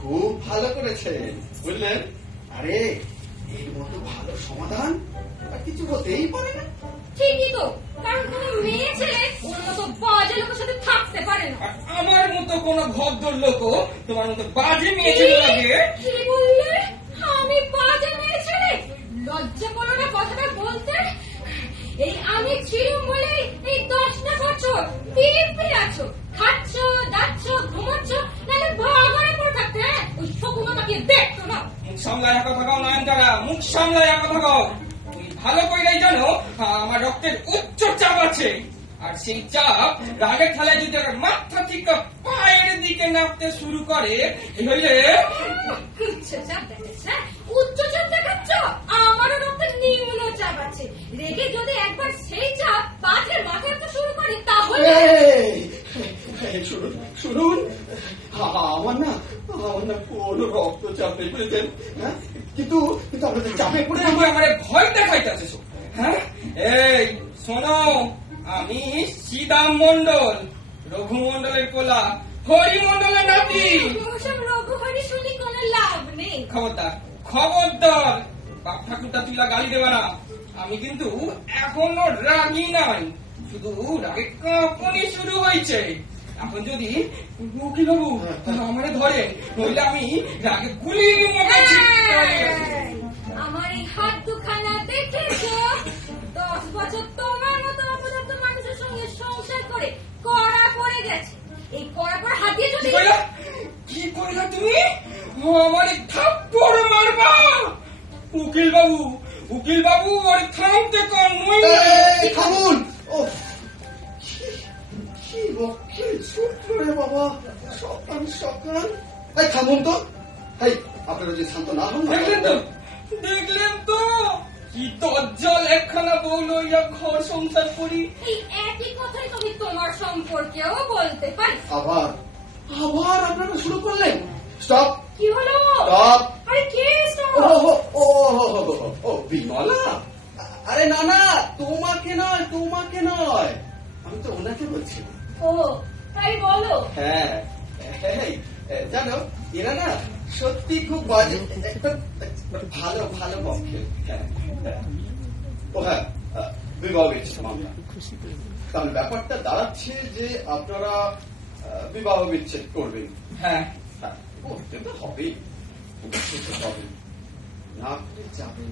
খুব ভালো করেছেন বুঝলেন। আরে এর মতো ভালো সমাধান আর কিছু হতেই পারে না। ঠিকই তো, কারণ কোন মেয়ে ছেলে ওর মতো বাজে লোকের সাথে থাকতে পারে না। আমার মতো কোন ভদ্র লোক তোমার মতো বাজে মেয়ে ছেলে লাগে। কি বললে? আমি বাজে মেয়ে ছেলে? লজ্জা করো না কথাটা বলতে? এই আমি ছিলুম বলে এই 10টা বছর দিব্যি আছো, খাচ্ছ, দাচ্ছ, ঘুমাচ্ছ, নাহলে ভাগাড়ে পড়ে থাকতে। ওই শকুনটাকে দেখতো না। মুখ সামলায় কথা কও নয়নতারা, মুখ সামলায় কথা কও। তুই ভালো কইরাই জানো আমার রক্তের উচ্চ চাপ আছে, আর সেই চাপ রাগের ঠেলায় যদি মাথা থেকে পায়ের দিকে নামতে শুরু করে হইলে উচ্চ চাপ দেখাচ্ছ, উচ্চ চাপ দেখাচ্ছ। আমারও রক্তের নিম্ন চাপ আছে। রেগে যদি একবার সেই চাপ পাথের মাথায় শুরু করে তাহলে শুনুন শুনুন, আমার না কোনো রক্তচাপ নেই বুঝেছেন, হ্যাঁ? কিন্তু কিন্তু আপনাদের চাপে পড়ে তুমি আমার ভয় দেখাইতেছো। হ্যাঁ, এই শোনো, আমি সীতাম মন্ডল, রঘু মন্ডলের কোলা, হরি মন্ডলের নাতি। ওসব রঘুহরি শুনি কোনো লাভ নেই। খবরদার খবরদার, বাপ ঠাকুরটা তুইলা গালি দেবা না। আমি কিন্তু এখনো রাগি নাই, শুধু রাগে কাঁপুনি শুরু হয়েছে। এখন যদি উকিল বাবু আমারে ধরে, নইলে আমি রাগে গুলির মুখে আমার এই হাত দুখানা দেখেছ? 10 বছর তোমার মতো অপদার্থ মানুষের সঙ্গে সংসার করে কড়া পড়ে গেছে। এই কড়া পড়া হাত দিয়ে যদি কি কইলা তুমি? আমারে থাপ্পড় মারবা? উকিল বাবু ওর থামতে কর। থামুন। ও কি বকিল সূত্র রে বাবা, সকাল সকাল। এই থামুন তো। এই আপনারা যে শান্ত না হন। দেখলেন তো কি দজ্জাল একখানা বউ লইয়া ঘর সংসার করি। এই একই কথাই তুমি তোমার সম্পর্কেও বলতে পারি। আবার আপনারা শুরু করলেন। স্টপ। কি হলো? স্টপ। আরে কে স্টপ? ও বিমলা। আরে না তোমাকে নয়, আমি তো ওনাকে বলছি। ও তাই বলো। হ্যাঁ, জানো এরা না সত্যি খুব বাজে, ভালো পক্ষে। ও হ্যাঁ, বিবাহ বিচ্ছেদ মামলা। তাহলে ব্যাপারটা দাঁড়াচ্ছে যে আপনারা বিবাহ বিচ্ছেদ করবেন। হ্যাঁ, করতে তো হবে, না করে যাবেন